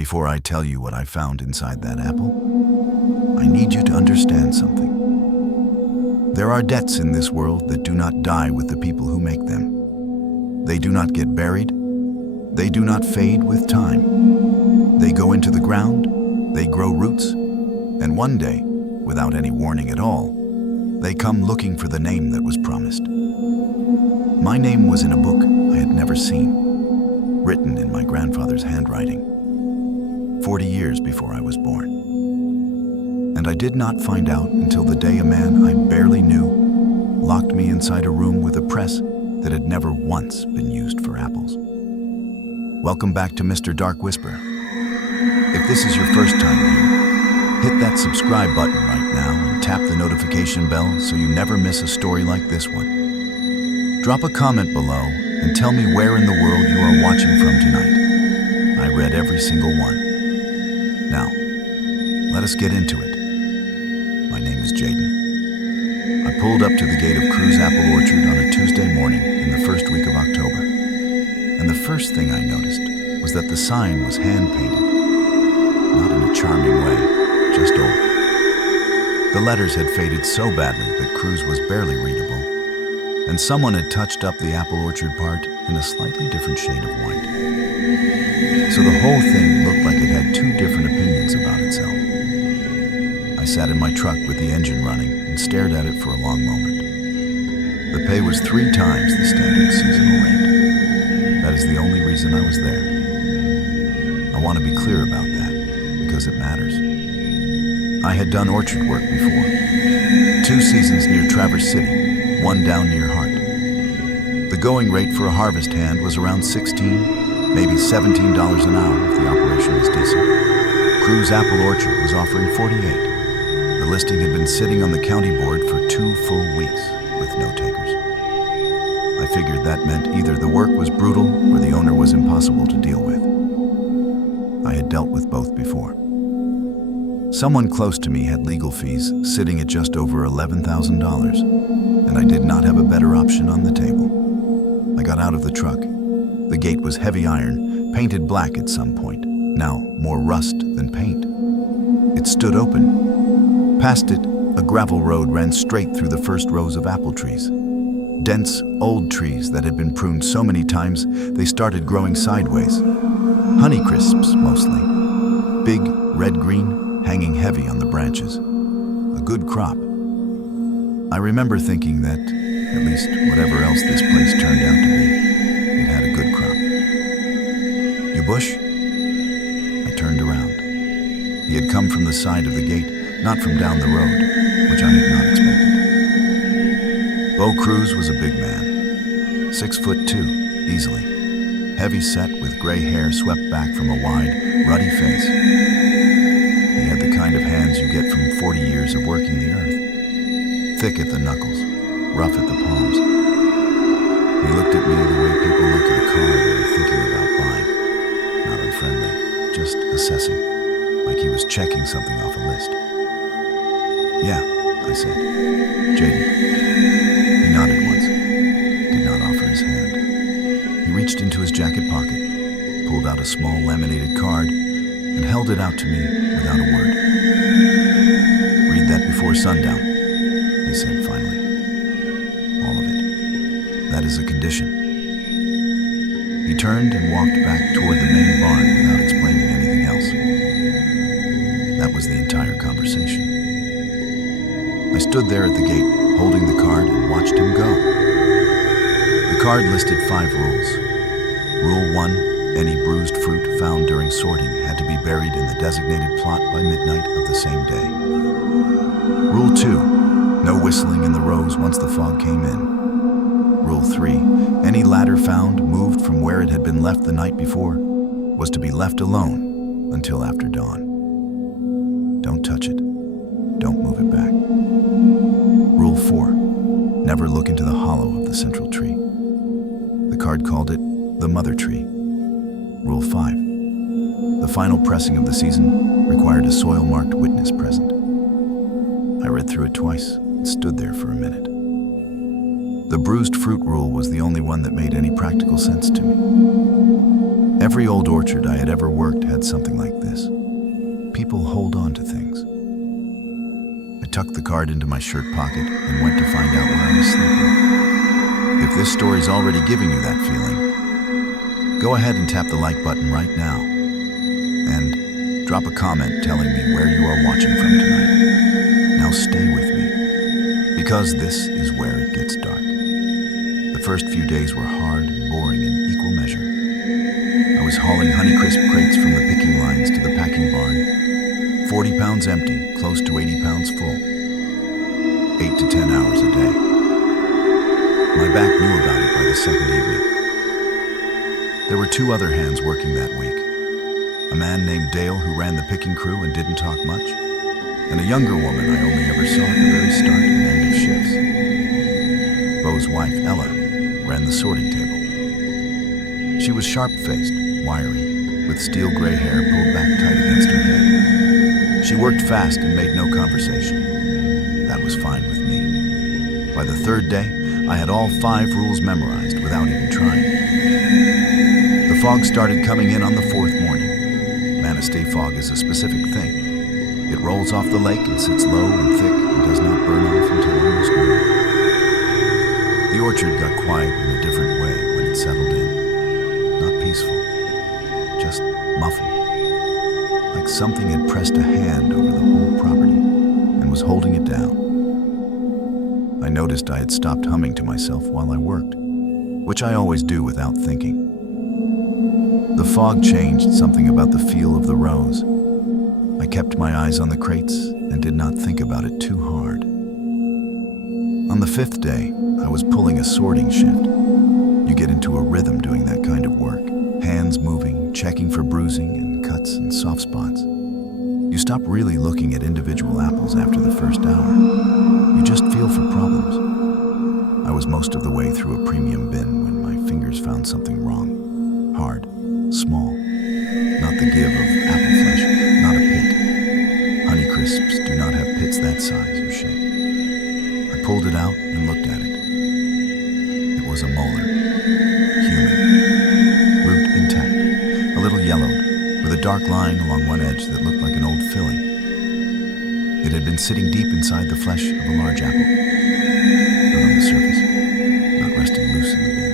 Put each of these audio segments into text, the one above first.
Before I tell you what I found inside that apple, I need you to understand something. There are debts in this world that do not die with the people who make them. They do not get buried. They do not fade with time. They go into the ground, they grow roots, and one day, without any warning at all, they come looking for the name that was promised. My name was in a book I had never seen, written in my grandfather's handwriting, 40 years before I was born. And I did not find out until the day a man I barely knew locked me inside a room with a press that had never once been used for apples. Welcome back to Mr. DarkWhisper. If this is your first time here, hit that subscribe button right now and tap the notification bell so you never miss a story like this one. Drop a comment below and tell me where in the world you are watching from tonight. I read every single one. Now, let us get into it. My name is Jaden. I pulled up to the gate of Cruz Apple Orchard on a Tuesday morning in the first week of October. And the first thing I noticed was that the sign was hand-painted. Not in a charming way, just old. The letters had faded so badly that Cruz was barely readable, and someone had touched up the apple orchard part in a slightly different shade of white. So the whole thing looked like it had two different opinions about itself. I sat in my truck with the engine running and stared at it for a long moment. The pay was 3 times the standard seasonal rate. That is the only reason I was there. I want to be clear about that, because it matters. I had done orchard work before. 2 seasons near Traverse City, 1 down near Hart. The going rate for a harvest hand was around $16, maybe $17 an hour if the operation was decent. Cruz Apple Orchard was offering $48. The listing had been sitting on the county board for 2 full weeks with no takers. I figured that meant either the work was brutal or the owner was impossible to deal with. I had dealt with both before. Someone close to me had legal fees sitting at just over $11,000, and I did not have a better option on the table. I got out of the truck. The gate was heavy iron, painted black at some point, now more rust than paint. It stood open. Past it, a gravel road ran straight through the first rows of apple trees. Dense, old trees that had been pruned so many times they started growing sideways. Honeycrisps, mostly. Big, red-green, hanging heavy on the branches. A good crop. I remember thinking that, at least whatever else this place turned out to be, it had a good crop. "You bush?" I turned around. He had come from the side of the gate, not from down the road, which I had not expected. Beau Cruz was a big man, 6'2", easily, heavy set with gray hair swept back from a wide, ruddy face. He had the kind of hands you get from 40 years of working the earth. Thick at the knuckles, rough at the palms. He looked at me the way people look at a car they are thinking about buying. Not unfriendly, just assessing, like he was checking something off a list. "Yeah," I said. "Jaden." He nodded once, did not offer his hand. He reached into his jacket pocket, pulled out a small laminated card, and held it out to me without a word. "Read that before sundown," he said finally. "All of it. That is a condition." He turned and walked back toward the main barn without explaining anything else. That was the entire conversation. I stood there at the gate, holding the card, and watched him go. The card listed 5 rules. Rule 1, any bruised fruit found during sorting had to be buried in the designated plot by midnight of the same day. Rule 2, no whistling in the rows once the fog came in. Rule 3, any ladder found moved from where it had been left the night before was to be left alone until after dawn. Don't touch it. Don't move it back. Rule 4, never look into the hollow of the central tree. The card called it the mother tree. Rule 5, the final pressing of the season required a soil-marked witness present. I read through it twice and stood there for a minute. The bruised fruit rule was the only one that made any practical sense to me. Every old orchard I had ever worked had something like this. People hold on to things. I tucked the card into my shirt pocket and went to find out where I was sleeping. If this story's already giving you that feeling, go ahead and tap the like button right now. And drop a comment telling me where you are watching from tonight. Now stay with me, because this is where it gets dark. The first few days were hard and boring in equal measure. I was hauling Honeycrisp crates from the picking lines to the packing barn, 40 pounds empty, close to 80 pounds full, 8 to 10 hours a day. My back knew about it by the second evening. There were 2 other hands working that week. A man named Dale who ran the picking crew and didn't talk much, and a younger woman I only ever saw at the very start and end of shifts. Beau's wife, Ella, ran the sorting table. She was sharp-faced, wiry, with steel gray hair pulled back tight against her head. She worked fast and made no conversation. That was fine with me. By the 3rd day, I had all 5 rules memorized without even trying. The fog started coming in on the 4th morning. Manistee fog is a specific thing. It rolls off the lake and sits low and thick and does not burn off until almost noon. The orchard got quiet in a different way when it settled in. Not peaceful, just muffled, like something had pressed a hand over the whole property and was holding it down. I noticed I had stopped humming to myself while I worked, which I always do without thinking. The fog changed something about the feel of the rows. I kept my eyes on the crates and did not think about it too hard. On the 5th day, I was pulling a sorting shift. You get into a rhythm doing that kind of work, hands moving, checking for bruising and cuts and soft spots. You stop really looking at individual apples after the first hour. You just feel for problems. I was most of the way through a premium bin when my fingers found something wrong. Hard, small, not the give of apple flesh, not a pit. Honeycrisps do not have pits that size or shape. I pulled it out and looked at it. It was a molar, human, root intact, a little yellowed, with a dark line along one edge that looked like an old filling. It had been sitting deep inside the flesh of a large apple, not on the surface, not resting loose in the bin,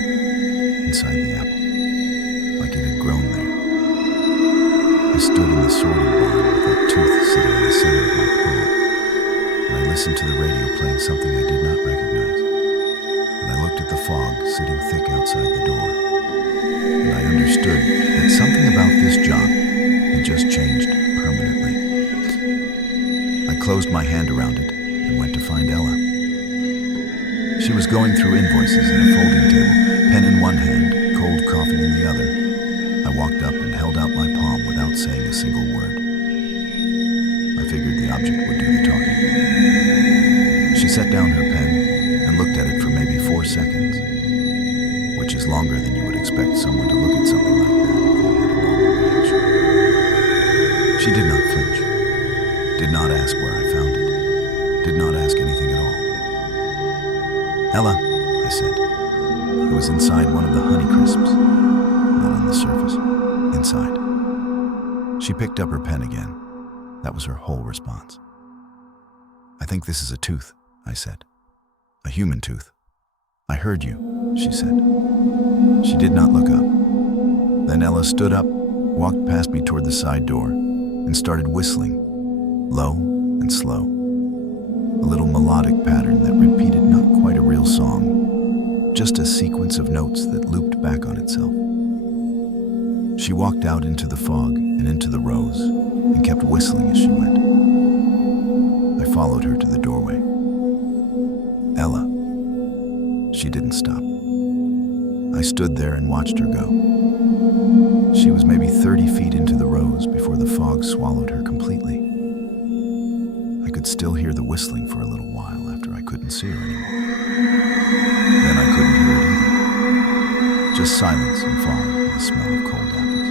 inside the apple, like it had grown there. I stood in the sorting barn with that tooth sitting in the center of my palm, and I listened to the radio playing something I did not recognize. And I looked at the fog sitting thick outside the door, and I understood that something about this job had just changed permanently. I closed my hand around it and went to find Ella. She was going through invoices at a folding table, pen in one hand, cold coffee in the other. I walked up and held out my palm without saying a single word. I figured the object would do the talking. She set down her pen and looked at it for maybe 4 seconds, which is longer than you would expect someone to look at something like that if they had a normal reaction. She did not flinch, did not ask where I found it, did not ask anything at all. Ella, I said. It was inside one of the Honeycrisps, not on the surface, inside. She picked up her pen again. That was her whole response. I think this is a tooth, I said. A human tooth. I heard you, she said. She did not look up. Then Ella stood up, walked past me toward the side door, and started whistling, low and slow. A little melodic pattern that repeated not quite a real song, just a sequence of notes that looped back on itself. She walked out into the fog and into the rows and kept whistling as she went. I followed her to the doorway. Ella. She didn't stop. I stood there and watched her go. She was maybe 30 feet into the rows before the fog swallowed her completely. I could still hear the whistling for a little while after I couldn't see her anymore. Then I couldn't hear it either. Just silence and fog and the smell of cold apples.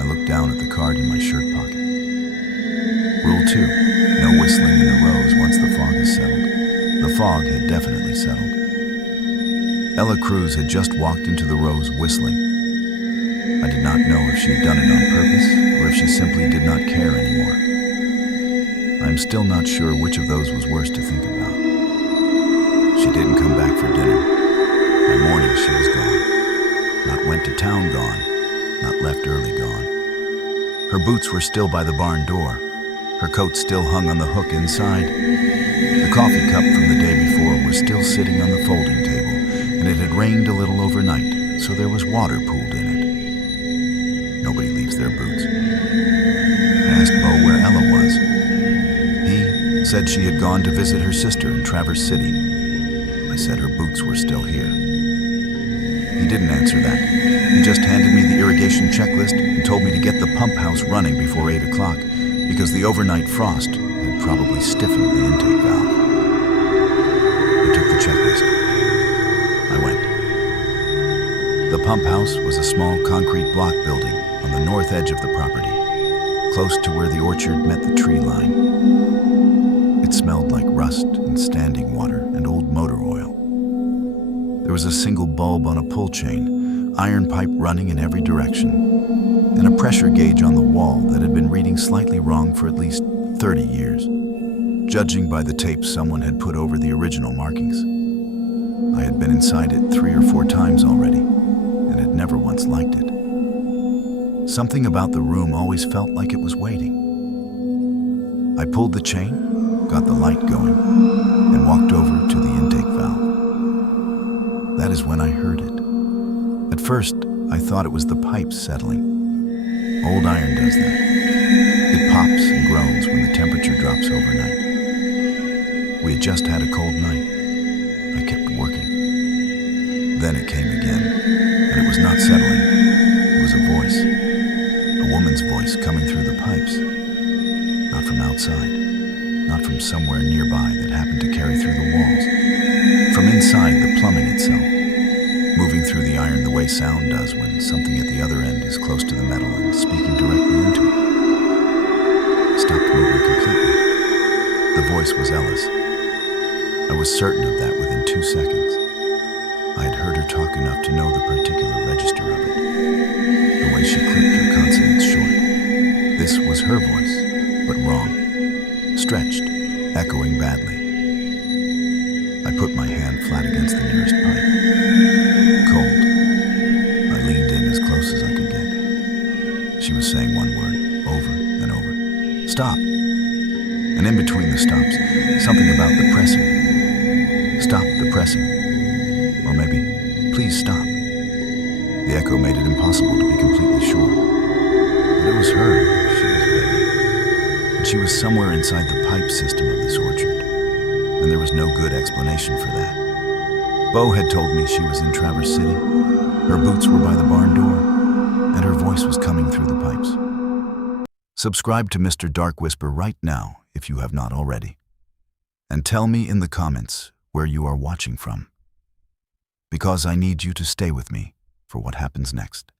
I looked down at the card in my shirt pocket. Rule 2, no whistling in the rows once the fog has settled. The fog had definitely settled. Ella Cruz had just walked into the rows whistling. I did not know if she had done it on purpose or if she simply did not care anymore. I am still not sure which of those was worse to think about. She didn't come back for dinner. By morning she was gone. Not went to town gone, not left early gone. Her boots were still by the barn door. Her coat still hung on the hook inside. The coffee cup from the day before was still sitting on the folding table, and it had rained a little overnight, so there was water pooled in it. Nobody leaves their boots. I asked Bo where Ella was. He said she had gone to visit her sister in Traverse City. I said her boots were still here. He didn't answer that. He just handed me the irrigation checklist and told me to get the pump house running before 8 o'clock because the overnight frost had probably stiffened the intake valve. I took the checklist. I went. The pump house was a small concrete block building on the north edge of the property, close to where the orchard met the tree line. It smelled like rust and standing water and old motor oil. There was a single bulb on a pull chain, iron pipe running in every direction, and a pressure gauge on the wall that had been reading slightly wrong for at least 30 years, judging by the tape someone had put over the original markings. I had been inside it 3 or 4 times already, and had never once liked it. Something about the room always felt like it was waiting. I pulled the chain, got the light going, and walked over to the intake valve. That is when I heard it. At first, I thought it was the pipes settling. Old iron does that. It pops and groans when the temperature drops overnight. We had just had a cold night. I kept working. Then it came again, and it was not settling. It was a voice. A woman's voice coming through the pipes. Not from outside. Not from somewhere nearby that happened to carry through the walls. From inside the plumbing itself, moving through the iron the way sound does when something at the other end is close to the metal and speaking directly into it. Stopped moving completely. The voice was Ella's. I was certain of that within 2 seconds. I had heard her talk enough to know the particular register of it. The way she clipped her consonants short. This was her voice, but wrong. Stretched, echoing badly. I put my hand flat against the nearest pipe. Cold. I leaned in as close as I could get. She was saying one word, over and over. Stop. And in between the stops, something about the pressing. Stop the pressing. Or maybe, please stop. The echo made it impossible to be completely sure. But it was her she was begging. And she was somewhere inside the pipe system of this orchard. And there was no good explanation for that. Bo had told me she was in Traverse City. Her boots were by the barn door, and her voice was coming through the pipes. Subscribe to Mr. DarkWhisper right now if you have not already. And tell me in the comments where you are watching from. Because I need you to stay with me for what happens next.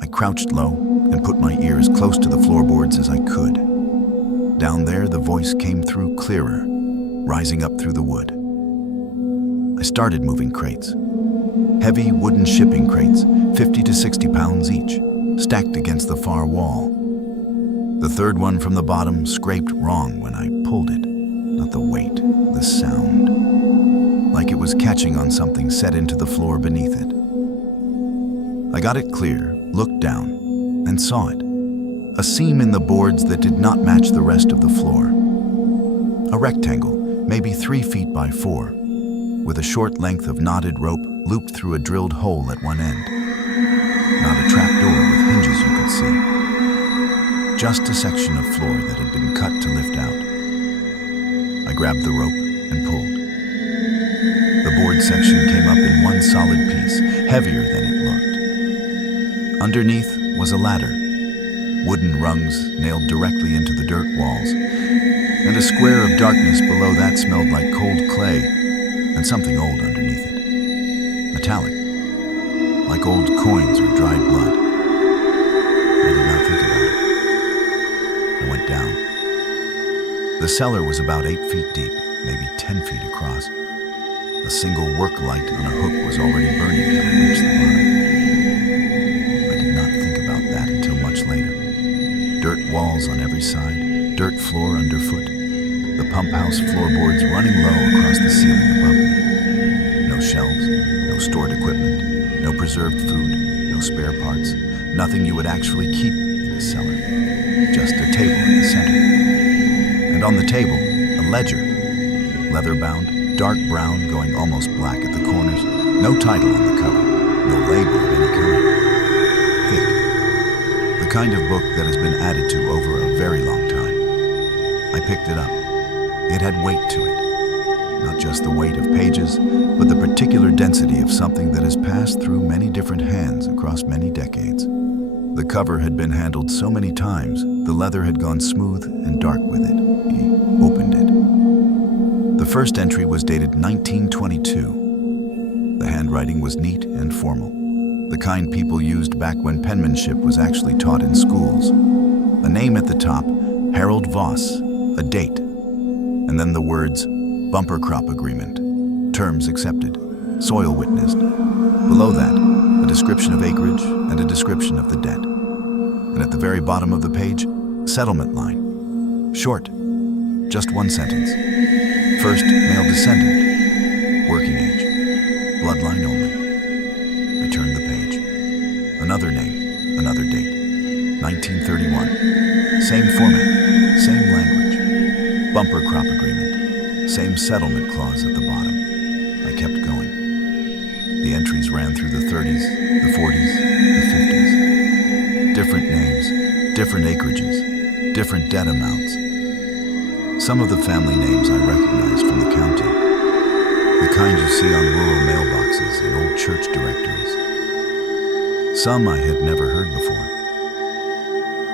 I crouched low and put my ear as close to the floorboards as I could. Down there, the voice came through clearer, rising up through the wood. I started moving crates. Heavy wooden shipping crates, 50 to 60 pounds each, stacked against the far wall. The third one from the bottom scraped wrong when I pulled it. Not the weight, the sound. Like it was catching on something set into the floor beneath it. I got it clear, looked down, and saw it. A seam in the boards that did not match the rest of the floor. A rectangle, maybe 3 feet by 4, with a short length of knotted rope looped through a drilled hole at one end. Not a trapdoor with hinges you could see. Just a section of floor that had been cut to lift out. I grabbed the rope and pulled. The board section came up in one solid piece, heavier than it looked. Underneath was a ladder, wooden rungs nailed directly into the dirt walls, and a square of darkness below that smelled like cold clay and something old underneath it. Metallic, like old coins or dried blood. I did not think about it. I went down. The cellar was about 8 feet deep, maybe 10 feet across. A single work light on a hook was already burning when I reached the bottom. I did Dirt walls on every side, dirt floor underfoot, the pump house floorboards running low across the ceiling above me. No shelves, no stored equipment, no preserved food, no spare parts, nothing you would actually keep in a cellar. Just a table in the center. And on the table, a ledger. Leather-bound, dark brown, going almost black at the corners, no title on the cover, no label of any kind. Thick. The kind of book that has been added to over a very long time. I picked it up. It had weight to it. Not just the weight of pages, but the particular density of something that has passed through many different hands across many decades. The cover had been handled so many times, the leather had gone smooth and dark with it. He opened it. The first entry was dated 1922. The handwriting was neat and formal, the kind people used back when penmanship was actually taught in schools. A name at the top, Harold Voss, a date, and then the words, bumper crop agreement, terms accepted, soil witnessed. Below that, a description of acreage and a description of the debt. And at the very bottom of the page, settlement line. Short, just one sentence. First male descendant, working age, bloodline only. I turned the page. Another name, another date, 1931. Same format, same language. Bumper crop agreement, same settlement clause at the bottom. I kept going. The entries ran through the 30s, the 40s, the 50s. Different names, different acreages, different debt amounts. Some of the family names I recognized from the county, the kind you see on rural mailboxes and old church directories. Some I had never heard before.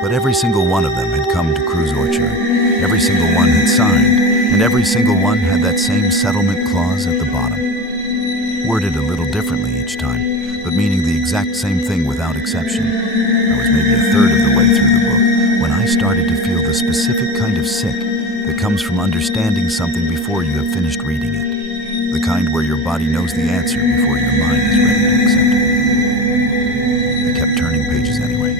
But every single one of them had come to Cruz Orchard, every single one had signed, and every single one had that same settlement clause at the bottom. Worded a little differently each time, but meaning the exact same thing without exception. I was maybe a third of the way through the book when I started to feel the specific kind of sick that comes from understanding something before you have finished reading it. The kind where your body knows the answer before your mind is ready to accept it. I kept turning pages anyway.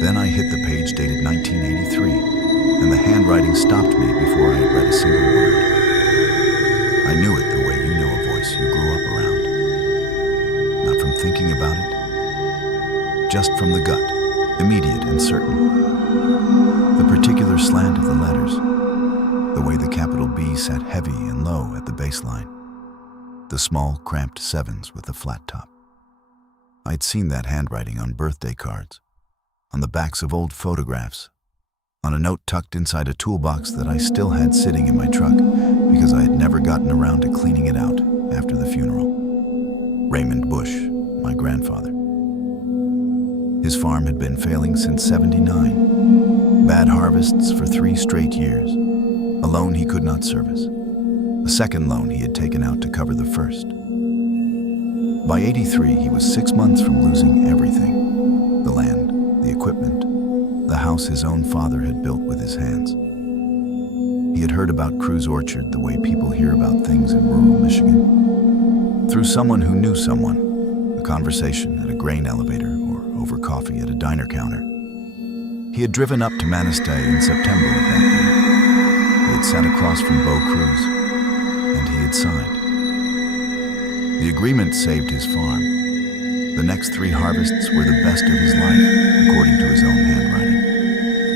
Then I hit the page dated 1983, and the handwriting stopped me before I had read a single word. I knew it the way you know a voice you grew up around. Not from thinking about it, just from the gut, immediate and certain. The particular slant of the letters, the way the capital B sat heavy and low at the baseline, the small, cramped sevens with the flat top. I'd seen that handwriting on birthday cards, on the backs of old photographs, on a note tucked inside a toolbox that I still had sitting in my truck because I had never gotten around to cleaning it out after the funeral. Raymond Bush, my grandfather. His farm had been failing since '79. Bad harvests for 3 straight years. A loan he could not service. A second loan he had taken out to cover the first. By '83, he was 6 months from losing everything. The land, the equipment, the house his own father had built with his hands. He had heard about Cruz Orchard the way people hear about things in rural Michigan. Through someone who knew someone, a conversation at a grain elevator or over coffee at a diner counter. He had driven up to Manistee in September of that year. He had sat across from Bo Cruz, and he had signed. The agreement saved his farm. The next 3 harvests were the best of his life, according to his own handwriting.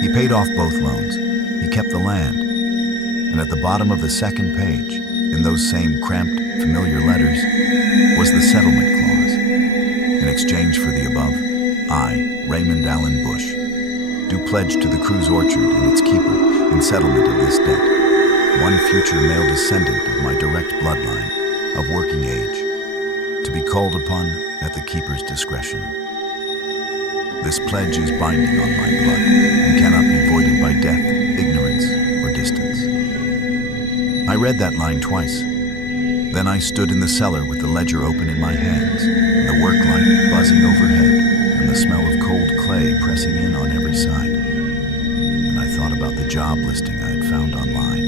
He paid off both loans. He kept the land. And at the bottom of the second page, in those same cramped, familiar letters, was the settlement clause. In exchange for the above, I, Raymond Allen Bush, do pledge to the Cruz Orchard and its keeper in settlement of this debt, one future male descendant of my direct bloodline, of working age, to be called upon at the keeper's discretion. This pledge is binding on my blood and cannot be voided by death, ignorance, or distance. I read that line twice. Then I stood in the cellar with the ledger open in my hands, the work light buzzing overhead, and the smell of cold clay pressing in on every side. And I thought about the job listing I had found online.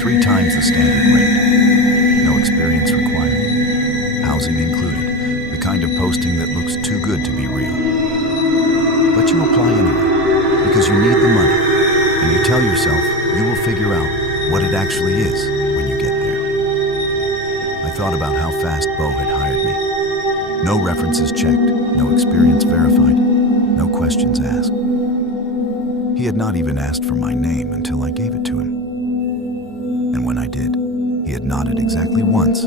3 times the standard rate, no experience required, housing included, the kind of posting that looks too good to be real. But you apply anyway. you need the money, and you tell yourself you will figure out what it actually is when you get there. I thought about how fast Bo had hired me. No references checked, no experience verified, no questions asked. He had not even asked for my name until I gave it to him. And when I did, he had nodded exactly once,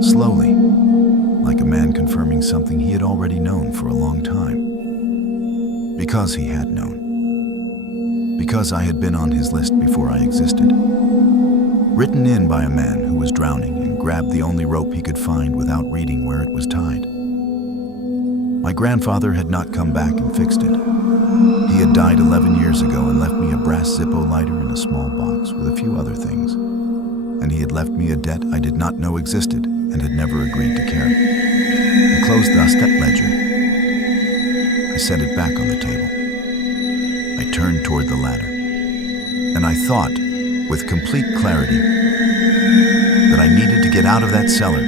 slowly, like a man confirming something he had already known for a long time. Because he had known. Because I had been on his list before I existed. Written in by a man who was drowning and grabbed the only rope he could find without reading where it was tied. My grandfather had not come back and fixed it. He had died 11 years ago and left me a brass Zippo lighter in a small box with a few other things. And he had left me a debt I did not know existed and had never agreed to carry. I closed the debt ledger. I set it back on the table. I turned toward the ladder. And I thought, with complete clarity, that I needed to get out of that cellar,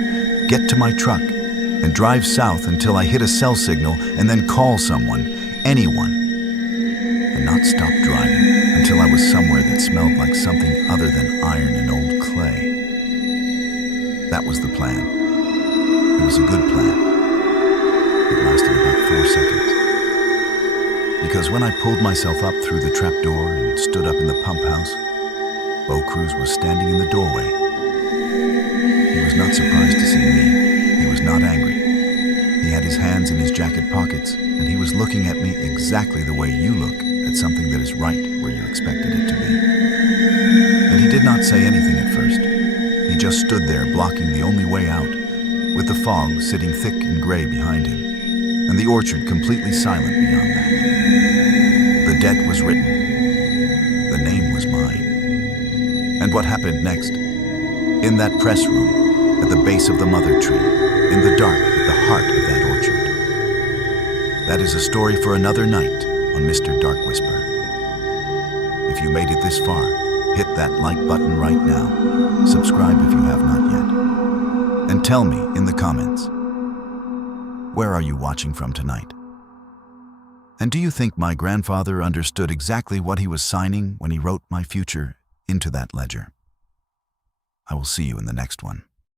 get to my truck, and drive south until I hit a cell signal and then call someone, anyone, and not stop driving until I was somewhere that smelled like something other than iron and old clay. That was the plan. It was a good plan. It lasted about 4 seconds. Because when I pulled myself up through the trapdoor and stood up in the pump house, Bo Cruz was standing in the doorway. He was not surprised to see me. He was not angry. He had his hands in his jacket pockets, and he was looking at me exactly the way you look at something that is right where you expected it to be. And he did not say anything at first. He just stood there blocking the only way out, with the fog sitting thick and gray behind him, and the orchard completely silent beyond that. The debt was written. The name was mine. And what happened next? In that press room, at the base of the mother tree, in the dark at the heart of that orchard. That is a story for another night on Mr. DarkWhisper. If you made it this far, hit that like button right now. Subscribe if you have not yet. And tell me in the comments, where are you watching from tonight? And do you think my grandfather understood exactly what he was signing when he wrote my future into that ledger? I will see you in the next one.